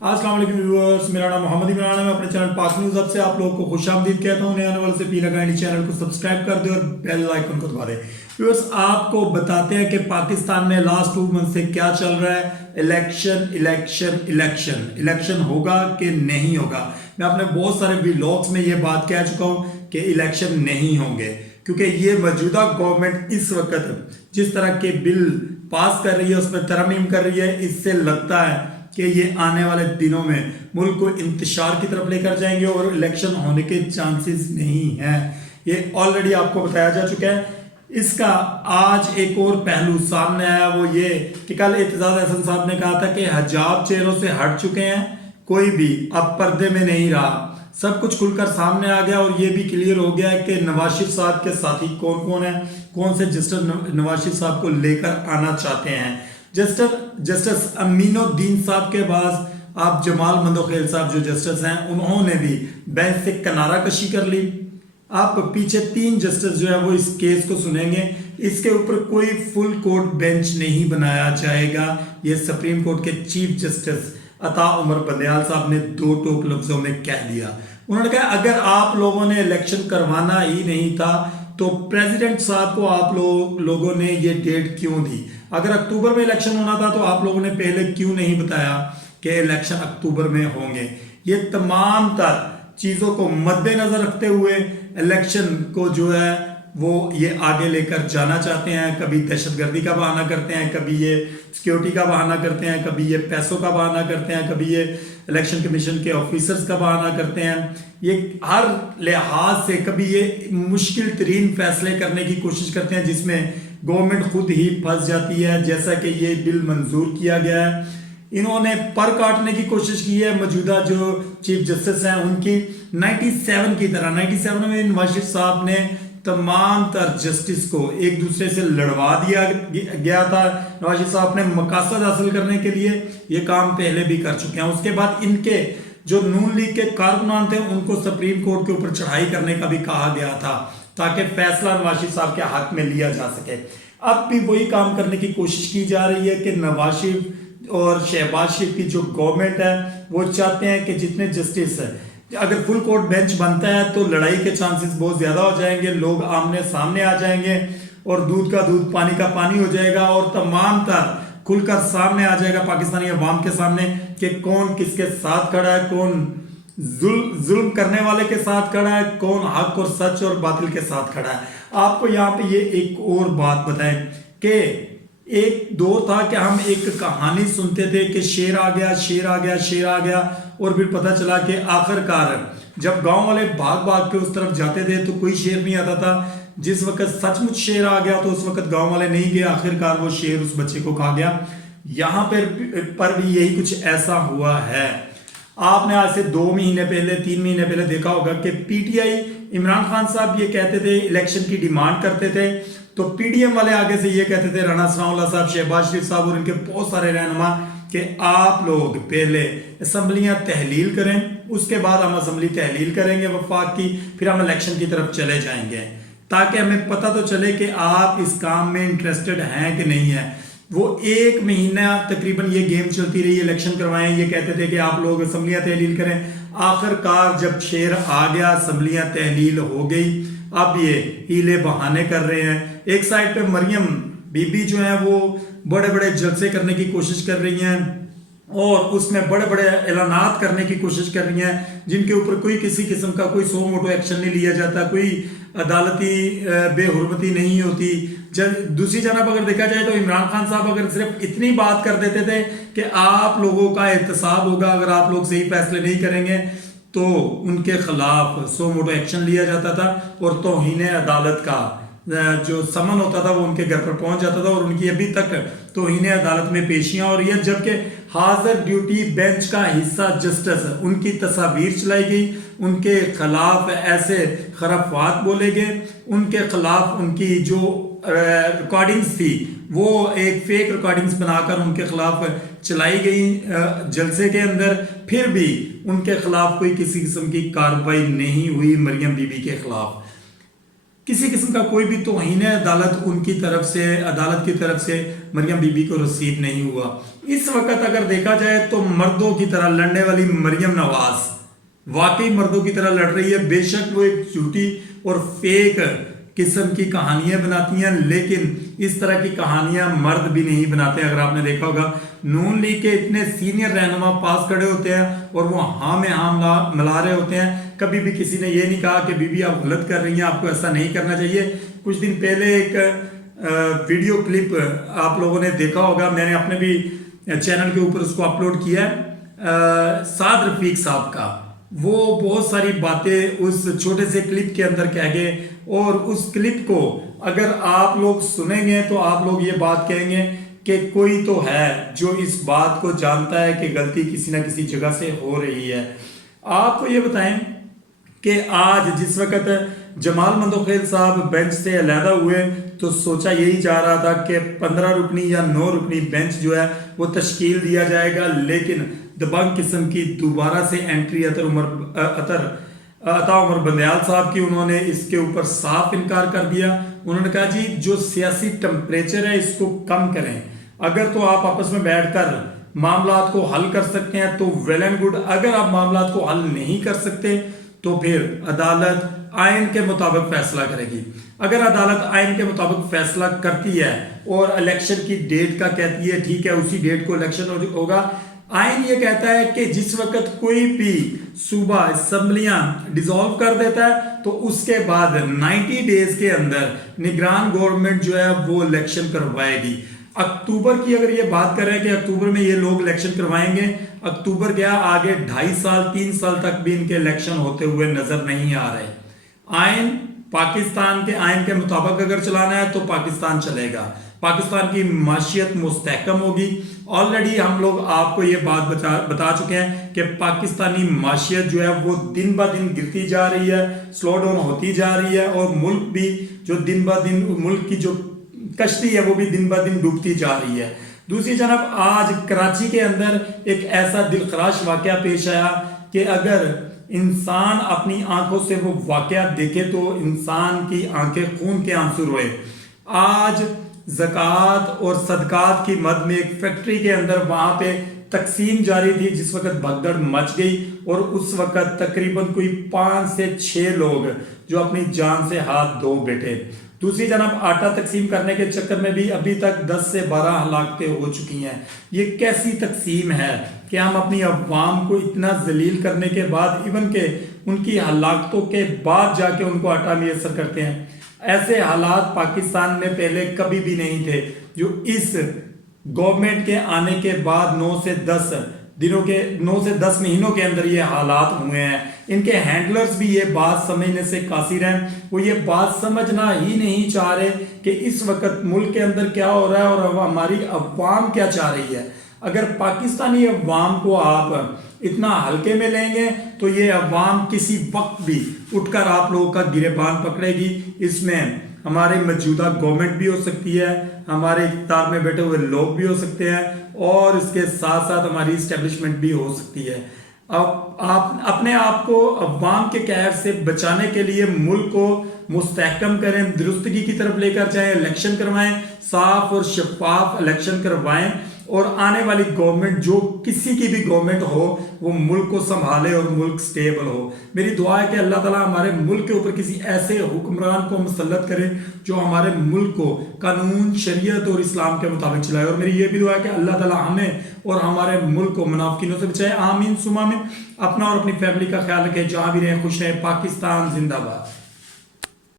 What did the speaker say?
अस्सलाम वालेकुम व्यूअर्स, मेरा नाम मोहम्मद इमरान है। मैं अपने चैनल पाक न्यूज़ हब से आप लोगों को खुशामदीद कहता हूं। नए आने वाले से पी लगाएं, चैनल को सब्सक्राइब कर दे और बेल आइकन को दबा दे। व्यूअर्स, आपको बताते हैं कि पाकिस्तान में लास्ट 2 मंथ से क्या चल रहा है। इलेक्शन इलेक्शन इलेक्शन इलेक्शन होगा कि नहीं होगा। मैं अपने बहुत सारे व्लॉग्स में ये बात कह चुका हूँ कि इलेक्शन नहीं होंगे, क्योंकि ये मौजूदा गवर्नमेंट इस वक्त जिस तरह के बिल पास कर रही है, उसमें तरमीम कर रही है, इससे लगता है कि ये आने वाले दिनों में मुल्क को इंतशार की तरफ लेकर जाएंगे और इलेक्शन होने के चांसेस नहीं हैं। ये ऑलरेडी आपको बताया जा चुका है। इसका आज एक और पहलू सामने आया, वो ये कि कल एतजाज अहसन साहब ने कहा था कि हिजाब चेहरों से हट चुके हैं, कोई भी अब पर्दे में नहीं रहा, सब कुछ खुलकर सामने आ गया। और ये भी क्लियर हो गया है कि नवाज शरीफ साहब के साथी कौन कौन है, कौन से जस्टिस नवाज शरीफ साहब को लेकर आना चाहते हैं। जस्टिस अमीनुद्दीन साहब के बाद आप जमाल मंदोखेल साहब जो जस्टिस हैं, उन्होंने भी बेंच से किनारा कशी कर ली। आप पीछे 3 जस्टिस जो है वो इस केस को सुनेंगे। इसके ऊपर कोई फुल कोर्ट बेंच नहीं बनाया जाएगा। ये सुप्रीम कोर्ट के चीफ जस्टिस अता उमर बंदयाल साहब ने 2 टोक लफ्जों में कह दिया। उन्होंने कहा अगर आप लोगों ने इलेक्शन करवाना ही नहीं था तो प्रेसिडेंट साहब को आप लोगों ने ये डेट क्यों दी। अगर अक्टूबर में इलेक्शन होना था तो आप लोगों ने पहले क्यों नहीं बताया कि इलेक्शन अक्टूबर में होंगे। ये तमाम तर चीजों को मद्देनजर रखते हुए इलेक्शन को जो है वो ये आगे लेकर जाना चाहते हैं। कभी दहशतगर्दी का बहाना करते हैं, कभी ये सिक्योरिटी का बहाना करते हैं, कभी ये पैसों का बहाना करते हैं, कभी ये इलेक्शन कमीशन के ऑफिसर्स का बहाना करते हैं। ये हर लिहाज से कभी ये मुश्किल तरीन फैसले करने की कोशिश करते हैं जिसमें गवर्नमेंट खुद ही फंस जाती है, जैसा कि ये बिल मंजूर किया गया है। इन्होंने पर काटने की कोशिश की है मौजूदा जो चीफ जस्टिस हैं उनकी। 97 की तरह 97 में नवाज शरीफ साहब ने तमाम तर जस्टिस को एक दूसरे से लड़वा दिया गया था। नवाज शरीफ साहब ने मकासद हासिल करने के लिए ये काम पहले भी कर चुके हैं। उसके बाद इनके जो नून लीग के कारकुनान थे उनको सुप्रीम कोर्ट के ऊपर चढ़ाई करने का भी कहा गया था ताकि फैसला नवाज शरीफ साहब के हक में लिया जा सके। अब भी वही काम करने की कोशिश की जा रही है कि नवाज शरीफ और शहबाज शरीफ की जो गवर्नमेंट है वो चाहते हैं कि जितने जस्टिस है, अगर फुल कोर्ट बेंच बनता है तो लड़ाई के चांसेस बहुत ज्यादा हो जाएंगे, लोग आमने सामने आ जाएंगे और दूध का दूध पानी का पानी हो जाएगा और तमाम तर खुलकर सामने आ जाएगा पाकिस्तानी अवाम के सामने कि कौन किसके साथ खड़ा है, कौन जुल्म करने वाले के साथ खड़ा है, कौन हक और सच और बातिल के साथ खड़ा है। आपको यहाँ पे ये एक और बात बताएं कि एक दौर था कि हम एक कहानी सुनते थे कि शेर आ गया, शेर आ गया, शेर आ गया, और फिर पता चला कि आखिरकार जब गांव वाले भाग भाग के उस तरफ जाते थे तो कोई शेर नहीं आता था। जिस वक्त सचमुच शेर आ गया तो उस वक्त गांव वाले नहीं गए, आखिरकार वो शेर उस बच्चे को खा गया। यहाँ पर भी यही कुछ ऐसा हुआ है। आपने आज से 2 महीने पहले 3 महीने पहले देखा होगा कि पीटीआई इमरान खान साहब ये कहते थे, इलेक्शन की डिमांड करते थे, तो पीडीएम वाले आगे से ये कहते थे, राणा सनाउल्लाह साहब, शहबाज शरीफ साहब और इनके बहुत सारे रहनुमा, कि आप लोग पहले असम्बलियां तहलील करें, उसके बाद हम असम्बली तहलील करेंगे वफाक की, फिर हम इलेक्शन की तरफ चले जाएंगे, ताकि हमें पता तो चले कि आप इस काम में इंटरेस्टेड हैं कि नहीं है। वो 1 महीना तकरीबन ये गेम चलती रही, इलेक्शन करवाएं, ये कहते थे कि आप लोग असम्बलियां तहलील करें। आखिरकार जब शेर आ गया, असम्बलियां तहलील हो गई, अब ये हीले बहाने कर रहे हैं। एक साइड पे मरियम बीबी जो है वो बड़े बड़े जलसे करने की कोशिश कर रही हैं और उसमें बड़े बड़े ऐलानात करने की कोशिश कर रही हैं जिनके ऊपर कोई किसी किस्म का कोई सो मोटो एक्शन नहीं लिया जाता, कोई अदालती बेहुरमती नहीं होती। दूसरी जानब अगर देखा जाए तो इमरान खान साहब अगर सिर्फ इतनी बात कर देते थे कि आप लोगों का एहतसाब होगा, अगर आप लोग सही फैसले नहीं करेंगे तो उनके खिलाफ सो मोटो एक्शन लिया जाता था और तौहीन अदालत का जो समन होता था वो उनके घर पर पहुंच जाता था और उनकी अभी तक तौहीन अदालत में पेशियां हो रही है। जबकि हाजिर ड्यूटी बेंच का हिस्सा जस्टिस, उनकी तस्वीर चलाई गई, उनके खिलाफ ऐसे खराफात बोले गए, उनके खिलाफ उनकी जो रिकॉर्डिंग्स थी वो एक फेक रिकॉर्डिंग्स बनाकर उनके खिलाफ चलाई गई जलसे के अंदर, फिर भी उनके खिलाफ कोई किसी किस्म की कार्रवाई नहीं हुई। मरियम बीबी के खिलाफ किसी किस्म का कोई भी तौहीन अदालत उनकी तरफ से, अदालत की तरफ से मरियम बीबी को रसीद नहीं हुआ। इस वक्त अगर देखा जाए तो मर्दों की तरह लड़ने वाली मरियम नवाज वाकई मर्दों की तरह लड़ रही है। बेशक वो एक झूठी और फेक किस्म की कहानियां बनाती हैं, लेकिन इस तरह की कहानियां मर्द भी नहीं बनाते। अगर आपने देखा होगा नून लीग के इतने सीनियर रहनुमा पास खड़े होते हैं और वो हाँ में हाँ मिला रहे होते हैं। कभी भी किसी ने ये नहीं कहा कि बीबी आप गलत कर रही हैं, आपको ऐसा नहीं करना चाहिए। कुछ दिन पहले एक वीडियो क्लिप आप लोगों ने देखा होगा, मैंने अपने भी चैनल के ऊपर उसको अपलोड किया है, साद रफीक साहब का। वो बहुत सारी बातें उस छोटे से क्लिप के अंदर कह गए और उस क्लिप को अगर आप लोग सुनेंगे तो आप लोग ये बात कहेंगे कि कोई तो है जो इस बात को जानता है कि गलती किसी ना किसी जगह से हो रही है। आपको ये बताएं कि आज जिस वक्त जमाल मंदोखेल साहब बेंच से अलहदा हुए तो सोचा यही जा रहा था कि 15 रुकनी या 9 रुकनी बेंच जो है वो तश्कील दिया जाएगा, लेकिन दबंग किस्म की दोबारा से एंट्री अता उमर बंदयाल साहब की, उन्होंने इसके ऊपर साफ इनकार कर दिया। उन्होंने कहा जी जो सियासी टेम्परेचर है इसको कम करें, अगर तो आप आपस में बैठकर मामलात को हल कर सकते हैं तो वेल एंड गुड, अगर आप मामलात को हल नहीं कर सकते तो फिर अदालत आइन के मुताबिक फैसला करेगी। अगर अदालत आइन के मुताबिक फैसला करती है और इलेक्शन की डेट का कहती है ठीक है उसी डेट को इलेक्शन होगा। आइन ये कहता है कि जिस वक्त कोई भी सूबा असेंबलियां डिसॉल्व कर देता है तो उसके बाद 90 डेज के अंदर निगरान गवर्नमेंट जो है वो इलेक्शन करवाएगी। अक्टूबर की अगर ये बात करें कि अक्टूबर में ये लोग इलेक्शन करवाएंगे, अक्टूबर गया आगे 2.5 साल 3 साल तक भी इनके इलेक्शन होते हुए नजर नहीं आ रहे। आइन पाकिस्तान के आइन के मुताबिक अगर चलाना है तो पाकिस्तान चलेगा, पाकिस्तान की माशियत मुस्तहकम होगी। ऑलरेडी हम लोग आपको ये बात बता चुके हैं कि पाकिस्तानी माशियत जो है वो दिन ब दिन गिरती जा रही है, स्लो डाउन होती जा रही है और मुल्क भी जो दिन ब दिन मुल्क की जो कश्ती है वो भी दिन ब दिन डूबती जा रही है। दूसरी जानब आज कराची के अंदर एक ऐसा दिलखराश वाकया पेश आया कि अगर इंसान अपनी आंखों से वो वाकया देखे तो इंसान की आंखें खून के आंसू रोए। आज ज़कात और सदकात की मद में एक फैक्ट्री के अंदर वहां पे तकसीम जारी थी जिस वक्त भगदड़ मच गई और उस वक्त तकरीबन कोई 5 से 6 लोग जो अपनी जान से हाथ धो बैठे। दूसरी जानब आटा तकसीम करने के चक्कर में भी अभी तक 10 से 12 हलाकतें हो चुकी हैं। ये कैसी तकसीम है कि हम अपनी अवाम को इतना जलील करने के बाद इवन के उनकी हलाकतों के बाद जाके उनको आटा मैसर करते हैं। ऐसे हालात पाकिस्तान में पहले कभी भी नहीं थे जो इस गवर्नमेंट के आने के बाद 9 से 10 महीनों के अंदर ये हालात हुए हैं। इनके हैंडलर्स भी ये बात समझने से कासिर हैं, वो ये बात समझना ही नहीं चाह रहे कि इस वक्त मुल्क के अंदर क्या हो रहा है और हमारी अवाम क्या चाह रही है। अगर पाकिस्तानी अवाम को आप इतना हल्के में लेंगे तो ये अवाम किसी वक्त भी उठकर आप लोगों का गिरेबान पकड़ेगी। इसमें हमारे मौजूदा गवर्नमेंट भी हो सकती है, हमारे इख्तियार में बैठे हुए लोग भी हो सकते हैं और इसके साथ साथ हमारी इस्टेब्लिशमेंट भी हो सकती है। अब आप अपने आप को अवाम के कहर से बचाने के लिए मुल्क को मुस्तहकम करें, दुरुस्तगी की तरफ लेकर जाएं, इलेक्शन करवाएं, साफ और शफाफ इलेक्शन करवाएं और आने वाली गवर्नमेंट जो किसी की भी गवर्नमेंट हो वो मुल्क को संभाले और मुल्क स्टेबल हो। मेरी दुआ है कि अल्लाह ताला हमारे मुल्क के ऊपर किसी ऐसे हुक्मरान को मुसल्लत करे जो हमारे मुल्क को कानून, शरीयत और इस्लाम के मुताबिक चलाए। और मेरी ये भी दुआ है कि अल्लाह ताला हमें और हमारे मुल्क को मुनाफिकीनों से बचाए। आमीन सुमा आमीन। अपना और अपनी फैमिली का ख्याल रखें, जहाँ भी रहें खुश रहें। पाकिस्तान जिंदाबाद।